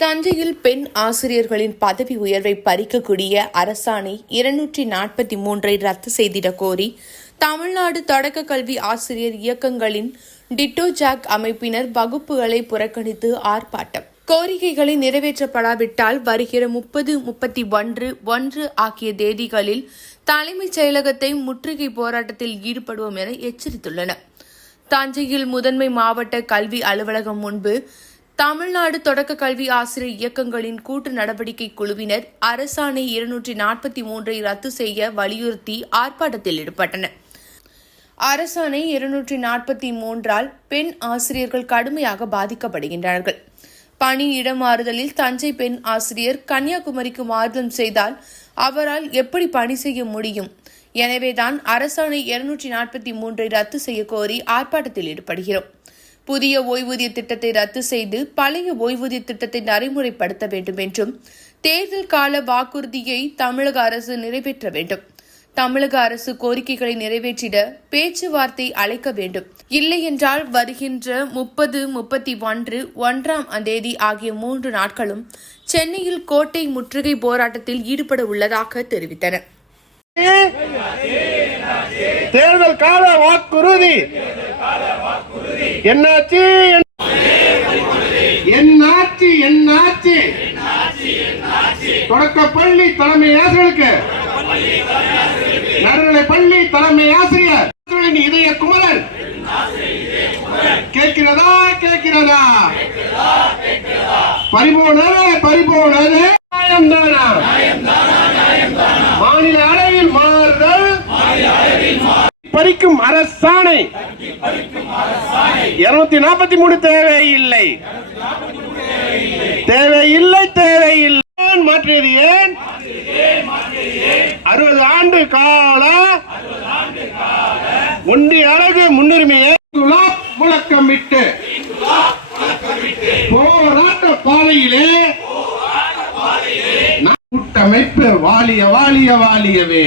தஞ்சையில் பெண் ஆசிரியர்களின் பதவி உயர்வை பறிக்கக்கூடிய அரசாணை 243 ரத்து செய்திடக் கோரி தமிழ்நாடு தொடக்க கல்வி ஆசிரியர் இயக்கங்களின் டிட்டோ ஜாக் அமைப்பினர் வகுப்புகளை புறக்கணித்து ஆர்ப்பாட்டம். கோரிக்கைகளை நிறைவேற்றப்படாவிட்டால் வருகிற 30, 31 ஆகிய தேதிகளில் தலைமைச் செயலகத்தை முற்றுகை போராட்டத்தில் ஈடுபடுவோம் என எச்சரித்துள்ளனர். தஞ்சையில் முதன்மை மாவட்ட கல்வி அலுவலகம் முன்பு தமிழ்நாடு தொடக்க கல்வி ஆசிரியர் இயக்கங்களின் கூட்டு நடவடிக்கை குழுவினர் அரசாணை 243 ரத்து செய்ய வலியுறுத்தி ஆர்ப்பாட்டத்தில் ஈடுபட்டனர். அரசாணை 243 பெண் ஆசிரியர்கள் கடுமையாக பாதிக்கப்படுகின்றனர். பணி இடமாறுதலில் தஞ்சை பெண் ஆசிரியர் கன்னியாகுமரிக்கு மாறுதல் செய்தால் அவரால் எப்படி பணி செய்ய முடியும்? எனவேதான் அரசாணை 243 ரத்து செய்ய கோரி ஆர்ப்பாட்டத்தில் ஈடுபடுகிறோம். புதிய ஓய்வூதிய திட்டத்தை ரத்து செய்து பழைய ஓய்வூதிய திட்டத்தை நடைமுறைப்படுத்த வேண்டும் என்றும் தேர்தல் கால வாக்குறுதியை தமிழக அரசு நிறைவேற்ற வேண்டும். தமிழக அரசு கோரிக்கைகளை நிறைவேற்றிட பேச்சுவார்த்தை அழைக்க வேண்டும். இல்லையென்றால் வருகின்ற 30, 31, 1ஆம் தேதி ஆகிய 3 நாட்களும் சென்னையில் கோட்டை முற்றுகை போராட்டத்தில் ஈடுபட உள்ளதாக தெரிவித்தனர். தேர்தல் கால வாக்குறுதி என்னாச்சு? என்னாச்சு? தொடக்க பள்ளி தலைமை ஆசிரியருக்கு, நடுநிலை பள்ளி தலைமை ஆசிரியர் இதய குமரன் கேட்கிறதா? பரிபூர்ணது நியாயம்தானா? மாநில அளவில் மாறுதல் பறிக்கும் அரசாணை 243 தேவையில்லை. மாற்றியது ஏன்? 60 ஆண்டு கால ஒன்றிய அழகு முன்னுரிமையை முழக்கமிட்டு போராட்ட பாதையிலே கூட்டமைப்பு வாழியவே.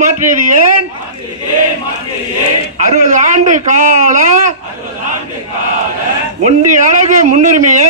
மாற்றியது ஏன்? 60 ஆண்டு கால ஒன்றிய அழகு முன்னுரிமையை